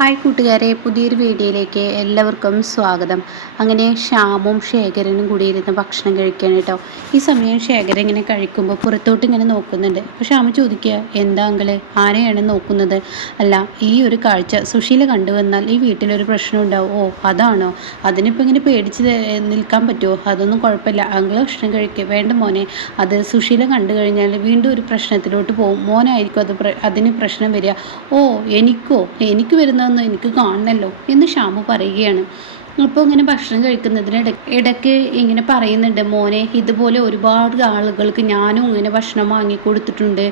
Hi കൂട്ടുകാരെ, പുതിയൊരു വീഡിയോയിലേക്ക് എല്ലാവർക്കും സ്വാഗതം. അങ്ങനെ ശ്യാമും ശേഖരനും കൂടി ഇരുന്ന് ഭക്ഷണം കഴിക്കാൻ കേട്ടോ. ഈ സമയം ശേഖരൻ ഇങ്ങനെ കഴിക്കുമ്പോൾ പുറത്തോട്ട് ഇങ്ങനെ നോക്കുന്നുണ്ട്. അപ്പോൾ ശ്യാമ ചോദിക്കുക, എന്താ അങ്കിള്, ആരെയാണ് നോക്കുന്നത്? അല്ല, ഈ ഒരു കാഴ്ച സുശീല കണ്ടുവന്നാൽ ഈ വീട്ടിലൊരു പ്രശ്നം ഉണ്ടാവും. ഓ അതാണോ? അതിനിപ്പോൾ ഇങ്ങനെ പേടിച്ച് നിൽക്കാൻ പറ്റുമോ? അതൊന്നും കുഴപ്പമില്ല, അങ്കിള് ഭക്ഷണം കഴിക്കുക. വേണ്ട മോനെ, അത് സുശീല കണ്ടു കഴിഞ്ഞാൽ വീണ്ടും ഒരു പ്രശ്നത്തിലോട്ട് പോകും. മോനായിരിക്കും അതിന് പ്രശ്നം വരിക. ഓ എനിക്ക് വരുന്നതൊന്നും എനിക്ക് കാണണമല്ലോ എന്ന് ശ്യാമു പറയുകയാണ്. അപ്പോൾ ഇങ്ങനെ ഭക്ഷണം ഇടയ്ക്ക് ഇങ്ങനെ പറയുന്നുണ്ട്, മോനെ ഇതുപോലെ ഒരുപാട് ആളുകൾക്ക് ഞാനും ഇങ്ങനെ ഭക്ഷണം വാങ്ങിക്കൊടുത്തിട്ടുണ്ട്.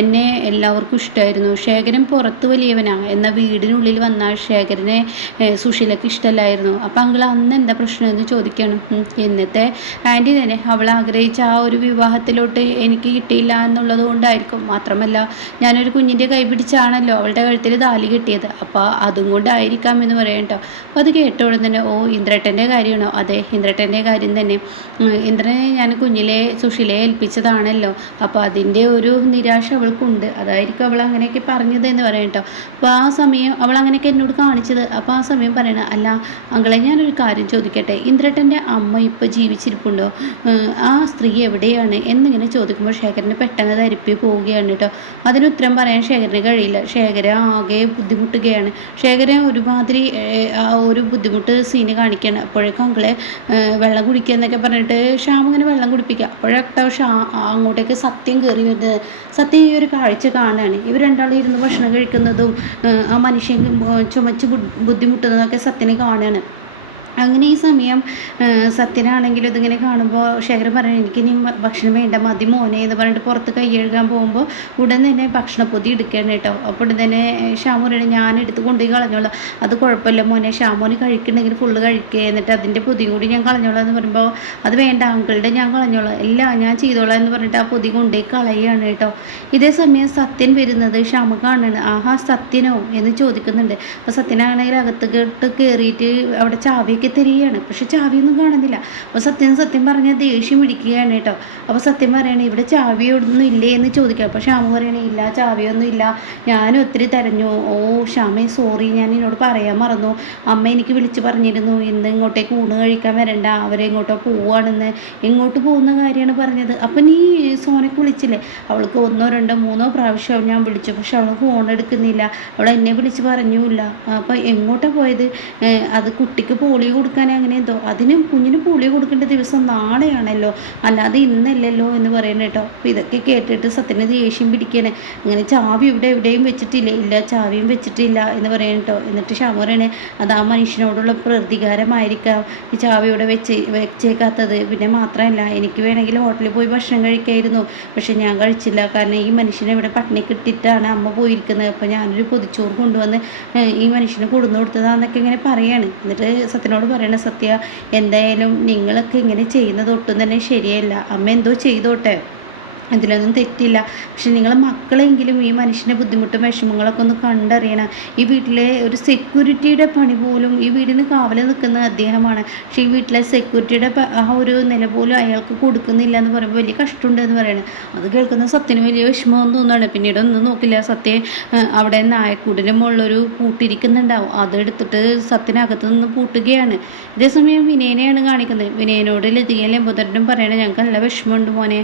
എന്നെ എല്ലാവർക്കും ഇഷ്ടമായിരുന്നു. ശേഖരൻ പുറത്ത് വലിയവനാണ്, എന്നാൽ വീടിനുള്ളിൽ വന്നാൽ ശേഖരനെ സുശീലക്ക് ഇഷ്ടമല്ലായിരുന്നു. അപ്പം അങ്കിൾ അന്ന് എന്താ പ്രശ്നം എന്ന് ചോദിക്കണം. ഇന്നത്തെ ആൻറ്റി തന്നെ അവൾ ആഗ്രഹിച്ച ആ ഒരു വിവാഹത്തിലോട്ട് എനിക്ക് കിട്ടിയില്ല എന്നുള്ളത് കൊണ്ടായിരിക്കും. മാത്രമല്ല ഞാനൊരു കുഞ്ഞിൻ്റെ കൈ പിടിച്ചാണല്ലോ അവളുടെ കഴുത്തിൽ താലി കെട്ടിയത്. അപ്പോൾ അതും കൊണ്ടായിരിക്കാം എന്ന് പറയാം കേട്ടോ. അപ്പോൾ അത് കേട്ടോടെ തന്നെ, ഓ ഇന്ദ്രേട്ടൻ്റെ കാര്യമാണോ? അതെ, ഇന്ദ്രേട്ടൻ്റെ കാര്യം തന്നെ. ഇന്ദ്രനെ ഞാൻ കുഞ്ഞിലെ സുശീലയെ ഏൽപ്പിച്ചതാണല്ലോ. അപ്പോൾ അതിൻ്റെ ഒരു നിരാശ അവൾക്കുണ്ട്. അതായിരിക്കും അവൾ അങ്ങനെയൊക്കെ പറഞ്ഞത് എന്ന് പറയാം കേട്ടോ. അപ്പോൾ ആ സമയം അവൾ അങ്ങനെയൊക്കെ എന്നോട് കാണിച്ചത്. അപ്പോൾ ആ സമയം പറയണ, അല്ല അങ്കളെ, ഞാനൊരു കാര്യം ചോദിക്കട്ടെ, ഇന്ദ്രേട്ടൻ്റെ അമ്മ ഇപ്പോൾ ജീവിച്ചിരിപ്പുണ്ടോ? ആ സ്ത്രീ എവിടെയാണ് എന്നിങ്ങനെ ചോദിക്കുമ്പോൾ ശേഖരന് പെട്ടെന്ന് ധരിപ്പി പോവുകയാണ് കേട്ടോ. അതിന് ഉത്തരം പറയാൻ ശേഖരന് കഴിയില്ല. ശേഖരൻ ആകെ ബുദ്ധിമുട്ടുകയാണ്. ശേഖരൻ ഒരുമാതിരി ആ ഒരു ബുദ്ധിമുട്ട് സീന് കാണിക്കുകയാണ്. അപ്പോഴേക്കും അങ്കളെ വെള്ളം കുടിക്കുക എന്നൊക്കെ പറഞ്ഞിട്ട് ശ്യാം ഇങ്ങനെ വെള്ളം കുടിപ്പിക്കുക. അപ്പോഴൊക്കെ അങ്ങോട്ടേക്ക് സത്യം കയറി വരുന്നത്. സത്യം ഈ ഒരു കാഴ്ച കാണുകയാണ്. ഇവർ രണ്ടാളും ഇരുന്ന് ഭക്ഷണം കഴിക്കുന്നതും ആ മനുഷ്യൻ ചുമച്ച് ബുദ്ധിമുട്ടുന്നതൊക്കെ സത്യനെ കാണുകയാണ്. അങ്ങനെ ഈ സമയം സത്യനാണെങ്കിലും ഇതിങ്ങനെ കാണുമ്പോൾ ശേഖരൻ പറഞ്ഞു, എനിക്കിനി ഭക്ഷണം വേണ്ട, മതി മോനെ എന്ന് പറഞ്ഞിട്ട് പുറത്ത് കൈ കഴുകാൻ പോകുമ്പോൾ ഉടൻ തന്നെ ഭക്ഷണപ്പൊതി എടുക്കുകയാണ് കേട്ടോ. അപ്പോൾ ഉടൻ തന്നെ ഷാമോനാണ്, ഞാൻ എടുത്ത് കൊണ്ടുപോയി കളഞ്ഞോളാം. അത് കുഴപ്പമില്ല മോനെ, ഷാമോന് കഴിക്കണമെങ്കിൽ ഫുള്ള് കഴിക്കുക, എന്നിട്ട് അതിൻ്റെ പൊതിയും കൂടി ഞാൻ കളഞ്ഞോളാം എന്ന് പറയുമ്പോൾ, അത് വേണ്ട അങ്കിളുടെ ഞാൻ കളഞ്ഞോളാം, ഇല്ല ഞാൻ ചെയ്തോളാം എന്ന് പറഞ്ഞിട്ട് ആ പൊതി കൊണ്ടുപോയി കളയുകയാണ് കേട്ടോ. ഇതേ സമയം സത്യൻ വരുന്നത് ഷാമ കാണുകയാണ്. ആഹാ സത്യനോ എന്ന് ചോദിക്കുന്നുണ്ട്. അപ്പോൾ സത്യനാണെങ്കിൽ അകത്ത് കയറിയിട്ട് അവിടെ ചാവിയൊക്കെ തിരികെയാണ്. പക്ഷെ ചാവിയൊന്നും കാണുന്നില്ല. അപ്പോൾ സത്യം പറഞ്ഞാൽ ദേഷ്യം പിടിക്കുകയാണ് കേട്ടോ. അപ്പോൾ സത്യം പറയണേ, ഇവിടെ ചാവിയൊന്നും ഇല്ലേ എന്ന് ചോദിക്കുക. അപ്പോൾ ശ്യാമ പറയണേ, ഇല്ല ചാവിയൊന്നും ഇല്ല, ഞാനും ഒത്തിരി തിരഞ്ഞു. ഓ ശ്യാമേ സോറി, ഞാൻ എന്നോട് പറയാൻ മറന്നു. അമ്മ എനിക്ക് വിളിച്ച് പറഞ്ഞിരുന്നു ഇന്ന് ഇങ്ങോട്ടേക്ക് ഊണ് കഴിക്കാൻ വരണ്ട, അവരെങ്ങോട്ടോ പോവുകയാണെന്ന്. എങ്ങോട്ട് പോകുന്ന കാര്യമാണ് പറഞ്ഞത്. അപ്പം നീ സോനയ്ക്ക് വിളിച്ചില്ലേ? അവൾക്ക് 1, 2, 3 പ്രാവശ്യം ഞാൻ വിളിച്ചു, പക്ഷെ അവൾ ഫോൺ എടുക്കുന്നില്ല. അവൾ എന്നെ വിളിച്ച് പറഞ്ഞില്ല. അപ്പോൾ എങ്ങോട്ടാണ് പോയത്? അത് കുട്ടിക്ക് പോളിയോ കൊടുക്കാൻ അങ്ങനെ എന്തോ, അതിന് കുഞ്ഞിന് പോളിയോ കൊടുക്കേണ്ട ദിവസം നാളെയാണല്ലോ, അല്ലാതെ ഇന്നല്ലല്ലോ എന്ന് പറയുന്നത് കേട്ടോ. അപ്പോൾ ഇതൊക്കെ കേട്ടിട്ട് സത്യന് ദേഷ്യം പിടിക്കണേ. അങ്ങനെ ചാവി എവിടെയും വെച്ചിട്ടില്ലേ? ഇല്ല ചാവിയും വെച്ചിട്ടില്ല എന്ന് പറയാൻ കേട്ടോ. എന്നിട്ട് ശ്യാമ പറയണേ, അത് ആ മനുഷ്യനോടുള്ള പ്രതികാരമായിരിക്കാം ഈ ചാവി ഇവിടെ വെച്ചേക്കാത്തത്. പിന്നെ മാത്രമല്ല, എനിക്ക് വേണമെങ്കിൽ ഹോട്ടലിൽ പോയി ഭക്ഷണം കഴിക്കായിരുന്നു, പക്ഷെ ഞാൻ കഴിച്ചില്ല. കാരണം ഈ മനുഷ്യനെ ഇവിടെ പട്ടിണി കിട്ടിയിട്ടാണ് അമ്മ പോയിരിക്കുന്നത്. അപ്പോൾ ഞാനൊരു പൊതിച്ചോറ് കൊണ്ടുവന്ന് ഈ മനുഷ്യന് കൊടുന്നു കൊടുത്തതാന്നൊക്കെ ഇങ്ങനെ പറയാണ്. എന്നിട്ട് സത്യനോട് പറയണ, സത്യ എന്തായാലും നിങ്ങളൊക്കെ ഇങ്ങനെ ചെയ്യുന്നത് ഒട്ടും തന്നെ ശരിയല്ല. അമ്മ എന്തോ ചെയ്തോട്ടെ, അതിലൊന്നും തെറ്റില്ല. പക്ഷെ നിങ്ങൾ മക്കളെങ്കിലും ഈ മനുഷ്യൻ്റെ ബുദ്ധിമുട്ടും വിഷമങ്ങളൊക്കെ ഒന്ന് കണ്ടറിയണം. ഈ വീട്ടിലെ ഒരു സെക്യൂരിറ്റിയുടെ പണി പോലും ഈ വീടിന് കാവൽ നിൽക്കുന്ന അദ്ദേഹമാണ്. പക്ഷേ ഈ വീട്ടിലെ സെക്യൂരിറ്റിയുടെ ആ ഒരു നില പോലും അയാൾക്ക് കൊടുക്കുന്നില്ല എന്ന് പറയുമ്പോൾ വലിയ കഷ്ടമുണ്ട് എന്ന് പറയുന്നത്. അത് കേൾക്കുന്ന സത്യന് വലിയ വിഷമം തോന്നുകയാണ്. പിന്നീട് ഒന്നും നോക്കില്ല, സത്യം അവിടെ നായക്കൂടിൻ്റെ മുകളിലൊരു പൂട്ടിരിക്കുന്നുണ്ടാവും, അതെടുത്തിട്ട് സത്യനകത്ത് നിന്ന് പൂട്ടുകയാണ്. ഇതേസമയം വിനയനെയാണ് കാണിക്കുന്നത്. വിനയനോട് ലതികയും ലംബോദരനും പറയണേ, ഞങ്ങൾക്ക് നല്ല വിഷമമുണ്ട് മോനെ,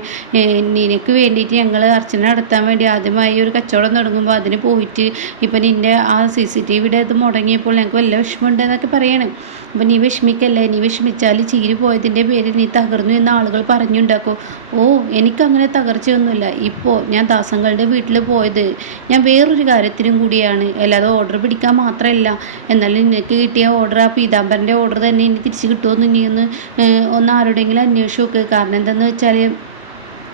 നിനക്ക് വേണ്ടിയിട്ട് ഞങ്ങൾ അർച്ചന നടത്താൻ വേണ്ടി ആദ്യമായി ഒരു കച്ചവടം തുടങ്ങുമ്പോൾ അതിന് പോയിട്ട് ഇപ്പം നിൻ്റെ ആ CCTVയുടെ അത് മുടങ്ങിയപ്പോൾ ഞങ്ങൾക്ക് വല്ല വിഷമമുണ്ട് എന്നൊക്കെ പറയണം. അപ്പം നീ വിഷമിക്കല്ലേ, നീ വിഷമിച്ചാൽ ചീരി പോയതിൻ്റെ പേരിൽ നീ തകർന്നു എന്ന് ആളുകൾ പറഞ്ഞുണ്ടാക്കും. ഓ എനിക്കങ്ങനെ തകർച്ചയൊന്നുമില്ല. ഇപ്പോൾ ഞാൻ ദാസങ്ങളുടെ വീട്ടിൽ പോയത് ഞാൻ വേറൊരു കാര്യത്തിനും കൂടിയാണ്, അല്ലാതെ ഓർഡർ പിടിക്കാൻ മാത്രമല്ല. എന്നാലും നിനക്ക് കിട്ടിയ ഓർഡർ ആ പീതാംബരൻ്റെ ഓർഡർ തന്നെ ഇനി തിരിച്ച് കിട്ടുമെന്ന് നീ ഒന്ന് ആരോടെങ്കിലും അന്വേഷിച്ച് നോക്ക്. കാരണം എന്താണെന്ന് വെച്ചാൽ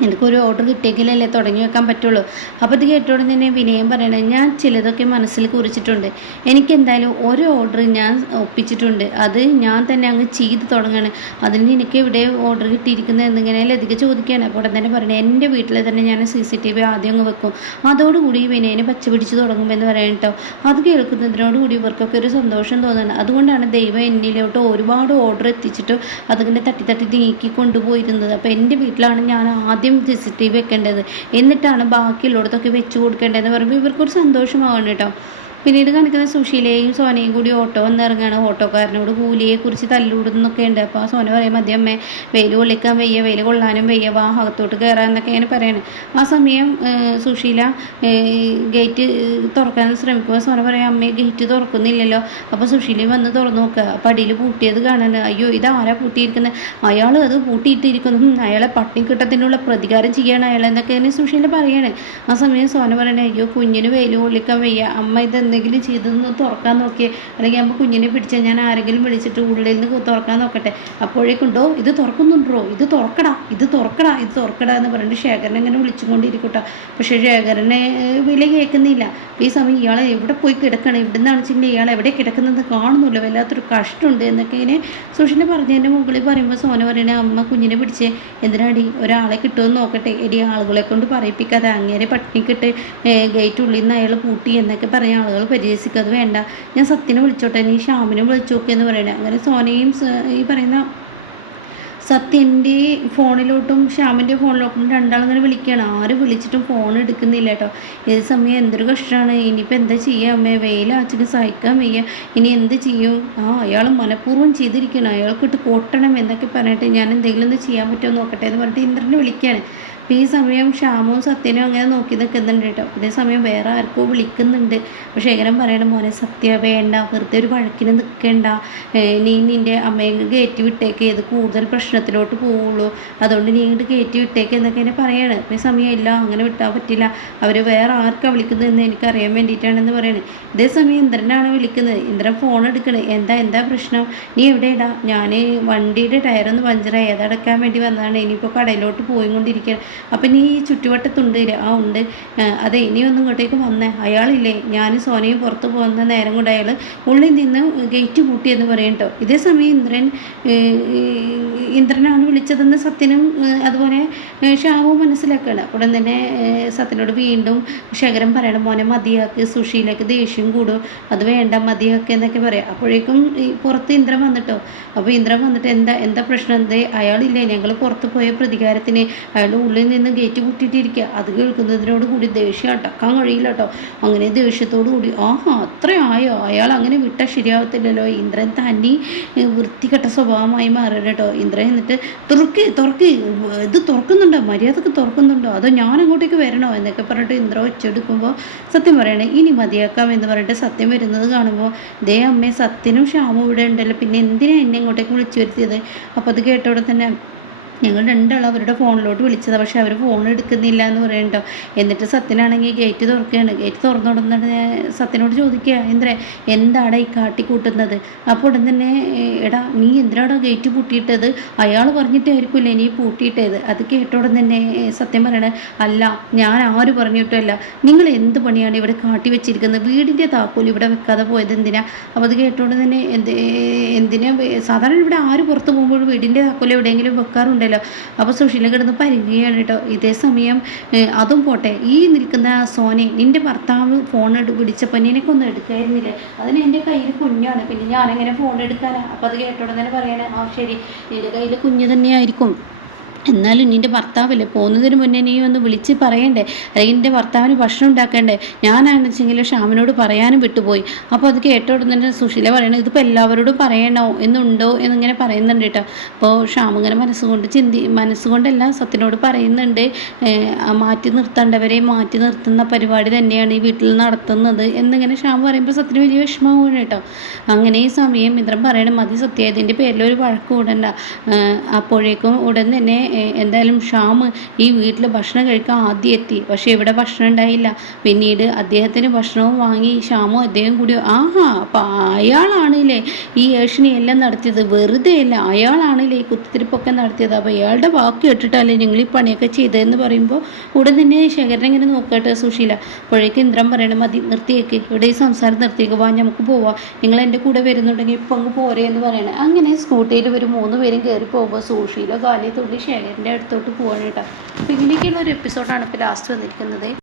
എനിക്കൊരു ഓർഡർ കിട്ടിയെങ്കിലല്ലേ തുടങ്ങി വെക്കാൻ പറ്റുള്ളൂ. അപ്പോൾ ഇത് കേട്ടോടെ തന്നെ വിനയം പറയണേ, ഞാൻ ചിലതൊക്കെ മനസ്സിൽ കുറിച്ചിട്ടുണ്ട്. എനിക്കെന്തായാലും ഒരു ഓർഡർ ഞാൻ ഒപ്പിച്ചിട്ടുണ്ട്, അത് ഞാൻ തന്നെ അങ്ങ് ചെയ്ത് തുടങ്ങണം. അതിന് എനിക്ക് ഇവിടെ ഓർഡർ കിട്ടിയിരിക്കുന്നത് എന്നിങ്ങനെ ലതിക ചോദിക്കുകയാണ്. അപ്പോൾ ഉടൻ തന്നെ പറയണേ, എൻ്റെ വീട്ടിൽ തന്നെ ഞാൻ CCTV ആദ്യം അങ്ങ് വെക്കും, അതോടുകൂടി വിനയനെ പച്ച പിടിച്ച് തുടങ്ങുമെന്ന് പറയാൻ കേട്ടോ. അത് കേൾക്കുന്നതിനോടുകൂടി ഇവർക്കൊക്കെ ഒരു സന്തോഷം തോന്നുന്നത്. അതുകൊണ്ടാണ് ദൈവം എന്നിലോട്ട് ഒരുപാട് ഓർഡർ എത്തിച്ചിട്ട് അതിങ്ങനെ തട്ടി നീക്കി കൊണ്ടുപോയിരുന്നത്. അപ്പോൾ എൻ്റെ വീട്ടിലാണ് ഞാൻ ആദ്യം CCTV വെക്കേണ്ടത്, എന്നിട്ടാണ് ബാക്കിയുള്ളിടത്തൊക്കെ വെച്ച് കൊടുക്കേണ്ടതെന്ന് പറയുമ്പോൾ ഇവർക്കൊരു സന്തോഷമാവണം കേട്ടോ. പിന്നീട് കാണിക്കുന്ന സുശീലയും സോനയും കൂടി ഓട്ടോ വന്നിറങ്ങുകയാണ്. ഓട്ടോക്കാരനോട് കൂലിയെക്കുറിച്ച് തല്ലൂടുന്നൊക്കെ ഉണ്ട്. അപ്പോൾ സോന പറയും, മതിയമ്മേ, വെയിൽ കൊള്ളിക്കാൻ വയ്യ, വെയിൽ കൊള്ളാനും വയ്യ, വാ അകത്തോട്ട് കയറാമെന്നൊക്കെ ഇങ്ങനെ പറയണേ. ആ സമയം സുശീല ഗേറ്റ് തുറക്കാൻ ശ്രമിക്കുമ്പോൾ സോന പറയാം, അമ്മേ ഗേറ്റ് തുറക്കുന്നില്ലല്ലോ. അപ്പോൾ സുശീലയും വന്ന് തുറന്നു നോക്കുക. അപ്പോൾ അടിയിൽ പൂട്ടിയത് കാണാൻ, അയ്യോ ഇതാരാ പൂട്ടിയിരിക്കുന്നത്, അയാൾ അത് പൂട്ടിയിട്ടിരിക്കുന്നു, അയാളെ പട്ടിക്കിട്ടത്തിനുള്ള പ്രതികാരം ചെയ്യാണ് അയാളെന്നൊക്കെ ഇങ്ങനെ സുശീല പറയണേ. ആ സമയം സോന പറയണേ, അയ്യോ കുഞ്ഞിന് വെയിൽ കൊള്ളിക്കാൻ വയ്യ, അമ്മ ഇത് എന്തെങ്കിലും ചെയ്തൊന്ന് തുറക്കാൻ നോക്കിയേ, അല്ലെങ്കിൽ അമ്മ കുഞ്ഞിനെ പിടിച്ചാൽ ഞാൻ ആരെങ്കിലും വിളിച്ചിട്ട് ഉള്ളിൽ നിന്ന് തുറക്കാൻ നോക്കട്ടെ. അപ്പോഴേക്കുണ്ടോ ഇത് തുറക്കുന്നുണ്ടോ, ഇത് തുറക്കടാ, ഇത് തുറക്കടാ, ഇത് തുറക്കടാ എന്ന് പറഞ്ഞിട്ട് ശേഖരനെ ഇങ്ങനെ വിളിച്ചുകൊണ്ടിരിക്കട്ടോ. പക്ഷേ ശേഖരനെ വില കേൾക്കുന്നില്ല. ഈ സമയം ഇയാളെ എവിടെ പോയി കിടക്കണം, ഇവിടെ നിന്നാണ് വെച്ചിട്ടുണ്ടെങ്കിൽ ഇയാൾ എവിടെ കിടക്കുന്നത് കാണുന്നില്ല, വല്ലാത്തൊരു കഷ്ടമുണ്ട് എന്നൊക്കെ ഇങ്ങനെ സുഷിനെ പറഞ്ഞതിൻ്റെ മുകളിൽ പറയുമ്പോൾ സോന പറയണേ, അമ്മ കുഞ്ഞിനെ പിടിച്ച് എന്തിനാടി ഒരാളെ കിട്ടുമെന്ന് നോക്കട്ടെ, എടി ആളുകളെ കൊണ്ട് പറയിപ്പിക്കാതെ അങ്ങേരെ പട്ടിണിക്കിട്ട് ഗേറ്റ് ഉള്ളിൽ നിന്ന് അയാൾ പൂട്ടി എന്നൊക്കെ പറഞ്ഞ ആളുകൾ പരിഹസിക്കുക, അത് വേണ്ട, ഞാൻ സത്യനെ വിളിച്ചോട്ടെ, നീ ശ്യാമിനെ വിളിച്ചു നോക്കുക എന്ന് പറയണേ. അങ്ങനെ സോനയും ഈ പറയുന്ന സത്യൻ്റെ ഫോണിലോട്ടും ശ്യാമിൻ്റെ ഫോണിലോട്ടും രണ്ടാളിങ്ങനെ വിളിക്കുകയാണ്. ആരും വിളിച്ചിട്ടും ഫോൺ എടുക്കുന്നില്ല കേട്ടോ. ഏത് സമയം എന്തൊരു കഷ്ടമാണ്, ഇനിയിപ്പോൾ എന്താ ചെയ്യുക അമ്മേ, വെയിലാച്ചിട്ട് സഹിക്കാൻ വയ്യ, ഇനി എന്ത് ചെയ്യും, അയാൾ മനഃപൂർവ്വം ചെയ്തിരിക്കണം, അയാൾക്കിട്ട് കൊട്ടണം എന്നൊക്കെ പറഞ്ഞിട്ട് ഞാൻ എന്തെങ്കിലും ഒന്ന് ചെയ്യാൻ പറ്റുമോ നോക്കട്ടെ എന്ന് പറഞ്ഞിട്ട് ഇന്ദ്രനെ വിളിക്കുകയാണ്. അപ്പോൾ ഈ സമയം ശ്യാമും സത്യനും അങ്ങനെ നോക്കി നിൽക്കുന്നുണ്ട് കേട്ടോ. ഇതേ സമയം വേറെ ആർക്കോ വിളിക്കുന്നുണ്ട്. അപ്പോൾ ശേഖരൻ പറയണം, മോനെ സത്യ വേണ്ട, വെറുതെ ഒരു വഴക്കിന് നിൽക്കേണ്ട, നീ നിൻ്റെ അമ്മയെ കയറ്റി വിട്ടേക്ക്, ഇത് കൂടുതൽ പ്രശ്നത്തിലോട്ട് പോവുള്ളൂ, അതുകൊണ്ട് നീ ഇങ്ങോട്ട് കയറ്റി വിട്ടേക്ക് എന്നൊക്കെ എന്നെ പറയാണ്. ഈ സമയം ഇല്ല, അങ്ങനെ വിട്ടാൽ പറ്റില്ല, അവർ വേറെ ആർക്കാണ് വിളിക്കുന്നതെന്ന് എനിക്കറിയാൻ വേണ്ടിയിട്ടാണെന്ന് പറയണേ. ഇതേ സമയം ഇന്ദ്രനാണ് വിളിക്കുന്നത്. ഇന്ദ്രൻ ഫോൺ എടുക്കണേ, എന്താ പ്രശ്നം, നീ എവിടെയിടാ, ഞാൻ വണ്ടിയുടെ ടയറൊന്ന് പഞ്ചറായി, അതടക്കാൻ വേണ്ടി വന്നതാണ്, ഇനിയിപ്പോൾ കടയിലോട്ട് പോയിക്കൊണ്ടിരിക്കുകയാണ്. അപ്പം നീ ഈ ചുറ്റുവട്ടത്തുണ്ട്, ഉണ്ട്, അതെ ഇനി ഒന്നും ഇങ്ങോട്ടേക്ക് വന്നേ, അയാളില്ലേ, ഞാൻ സോനയും പുറത്ത് പോകുന്ന നേരം കൊണ്ട് അയാൾ ഉള്ളിൽ നിന്ന് ഗേറ്റ് പൂട്ടിയെന്ന് പറയും കേട്ടോ. ഇതേ സമയം ഇന്ദ്രനാണ് വിളിച്ചതെന്ന് സത്യനും അതുപോലെ ശ്യാമും മനസ്സിലാക്കുകയാണ്. ഉടൻ തന്നെ സത്യനോട് വീണ്ടും ശേഖരൻ പറയണം, മോനെ മതിയാക്ക്, സുശീലക്ക് ദേഷ്യം കൂടും, അത് വേണ്ട മതിയാക്ക് എന്നൊക്കെ പറയാം. അപ്പോഴേക്കും പുറത്ത് ഇന്ദ്രൻ വന്നിട്ടോ. അപ്പോൾ ഇന്ദ്രൻ വന്നിട്ട് എന്താ പ്രശ്നം, എന്തേ, അയാളില്ലേ, ഞങ്ങൾ പുറത്ത് പോയ പ്രതികാരത്തിന് അയാളുടെ ഉള്ളിൽ നിന്ന് ഗേറ്റ് പൂട്ടിയിട്ടിരിക്കുക, അത് കേൾക്കുന്നതിനോട് കൂടി ദേഷ്യം അടക്കാൻ കഴിയില്ല കേട്ടോ. അങ്ങനെ ദേഷ്യത്തോടു കൂടി അത്രയായോ, അയാൾ അങ്ങനെ വിട്ടാൽ ശരിയാവത്തില്ലല്ലോ, ഇന്ദ്രൻ തന്നെ വൃത്തികെട്ട സ്വഭാവമായി മാറണം കേട്ടോ. ഇന്ദ്രൻ എന്നിട്ട് തുറക്ക് ഇത് തുറക്കുന്നുണ്ടോ, മര്യാദക്ക് തുറക്കുന്നുണ്ടോ, അതോ ഞാൻ അങ്ങോട്ടേക്ക് വരണോ എന്നൊക്കെ പറഞ്ഞിട്ട് ഇന്ദ്ര വെച്ചെടുക്കുമ്പോൾ സത്യം പറയണേ, ഇനി മതിയാക്കാം എന്ന് പറഞ്ഞിട്ട് സത്യം വരുന്നത് കാണുമ്പോൾ ദേ അമ്മേ, സത്യനും ശ്യാമും ഇവിടെ ഉണ്ടല്ലോ, പിന്നെ എന്തിനാണ് എന്നെ ഇങ്ങോട്ടേക്ക് വിളിച്ചു വരുത്തിയത്. അപ്പോൾ അത് കേട്ടോടെ തന്നെ ഞങ്ങൾ രണ്ടാളും അവരുടെ ഫോണിലോട്ട് വിളിച്ചതാണ്, പക്ഷെ അവർ ഫോൺ എടുക്കുന്നില്ല എന്ന് പറയണ്ടോ. എന്നിട്ട് സത്യനാണെങ്കിൽ ഗേറ്റ് തുറക്കുകയാണ്. ഗേറ്റ് തുറന്നുകൊടുന്നിട്ട് സത്യനോട് ചോദിക്കുക, എന്താണ് ഈ കാട്ടിക്കൂട്ടുന്നത്. അപ്പോൾ ഉടൻ തന്നെ, എടാ നീ എന്തിനാടാ ഗേറ്റ് പൂട്ടിയിട്ടത്, അയാൾ പറഞ്ഞിട്ടായിരിക്കില്ലേ നീ പൂട്ടിയിട്ടത്. അത് കേട്ടോടൻ തന്നെ സത്യം പറയണേ, അല്ല ഞാൻ ആര് പറഞ്ഞിട്ടല്ല, നിങ്ങൾ എന്ത് പണിയാണ് ഇവിടെ കാട്ടി വെച്ചിരിക്കുന്നത്, വീടിൻ്റെ താക്കോൽ ഇവിടെ വെക്കാതെ പോയത് എന്തിനാ. അപ്പോൾ അത് കേട്ടോടൻ തന്നെ എന്തിനാ, സാധാരണ ഇവിടെ ആര് പുറത്ത് പോകുമ്പോൾ വീടിൻ്റെ താക്കോൽ എവിടെയെങ്കിലും വെക്കാറുണ്ട്. അപ്പോൾ സുശീല കിടന്ന് പരിങ്ങുകയാണ് കേട്ടോ. ഇതേ സമയം അതും പോട്ടെ, ഈ നിൽക്കുന്ന സോനെ, നിന്റെ ഭർത്താവ് ഫോൺ വിളിച്ചപ്പോൾ നിനക്കൊന്നും എടുക്കായിരുന്നില്ലേ, അതിന് എൻ്റെ കയ്യിൽ കുഞ്ഞാണ്, പിന്നെ ഞാനെങ്ങനെ ഫോൺ എടുക്കാനാ. അപ്പോൾ അത് കേട്ടോടെ തന്നെ പറയാനാ, ശരി നിൻ്റെ കയ്യിൽ കുഞ്ഞ് തന്നെയായിരിക്കും, എന്നാലും നിൻ്റെ ഭർത്താവല്ലേ, പോകുന്നതിന് മുന്നേ നീ ഒന്ന് വിളിച്ച് പറയണ്ടേ, അല്ലെങ്കിൽ നിൻ്റെ ഭർത്താവിന് ഭക്ഷണം ഉണ്ടാക്കണ്ടേ. ഞാനാണെന്ന് വെച്ചെങ്കിൽ ശ്യാമിനോട് പറയാനും വിട്ടുപോയി. അപ്പോൾ അത് കേട്ടോടുന്ന തന്നെ സുശീല പറയണത്, ഇതിപ്പോൾ എല്ലാവരോടും പറയണോ എന്നുണ്ടോ എന്നിങ്ങനെ പറയുന്നുണ്ട് കേട്ടോ. അപ്പോൾ ശ്യാം ഇങ്ങനെ മനസ്സുകൊണ്ടല്ല സത്യനോട് പറയുന്നുണ്ട്, മാറ്റി നിർത്തേണ്ടവരെ മാറ്റി നിർത്തുന്ന പരിപാടി തന്നെയാണ് ഈ വീട്ടിൽ നടത്തുന്നത് എന്നിങ്ങനെ ശ്യാം പറയുമ്പോൾ സത്യന് വലിയ വിഷമമാണ് കേട്ടോ. അങ്ങനെ ഈ സമയം ഇന്ദ്രൻ പറയണം, മതി സത്യം, ഇതിൻ്റെ പേരിലൊരു വഴക്ക് കൂടണ്ട. അപ്പോഴേക്കും ഉടൻ തന്നെ എന്തായാലും ശ്യാം ഈ വീട്ടിൽ ഭക്ഷണം കഴിക്കാൻ ആദ്യം എത്തി, പക്ഷേ ഇവിടെ ഭക്ഷണം ഉണ്ടായില്ല. പിന്നീട് അദ്ദേഹത്തിന് ഭക്ഷണവും വാങ്ങി ശ്യാമും അദ്ദേഹം കൂടി അപ്പം അയാളാണില്ലേ ഈ ഏഷണിയെല്ലാം നടത്തിയത്, വെറുതെ അല്ല, അയാളാണില്ലേ ഈ കുത്തിരിപ്പൊക്കെ നടത്തിയത്. അപ്പോൾ അയാളുടെ വാക്ക് കേട്ടിട്ടല്ലേ ഞങ്ങൾ ഈ പണിയൊക്കെ ചെയ്തതെന്ന് പറയുമ്പോൾ ഉടൻ തന്നെ ശേഖരൻ ഇങ്ങനെ നോക്കട്ടെ സുശീല. അപ്പോഴേക്കും ഇന്ദ്രൻ പറയണം, മതി നിർത്തിയേക്ക്, ഇവിടെ ഈ സംസാരം നിർത്തിയേക്ക്, വാ നമുക്ക് പോവാം, നിങ്ങൾ എൻ്റെ കൂടെ വരുന്നുണ്ടെങ്കിൽ ഇപ്പം അങ്ങ് പോരേ എന്ന് പറയണേ. അങ്ങനെ സ്കൂട്ടിയിൽ ഒരു 3 പേരും കയറി പോകുമ്പോൾ സുശീല കാലി തുള്ളി ശേഖരൻ്റെ അടുത്തോട്ട് പോവാണ് കേട്ടോ. അപ്പോൾ ഇങ്ങനെയൊക്കെയുള്ള ഒരു എപ്പിസോഡാണ് ഇപ്പോൾ ലാസ്റ്റ് വന്നിരിക്കുന്നത്.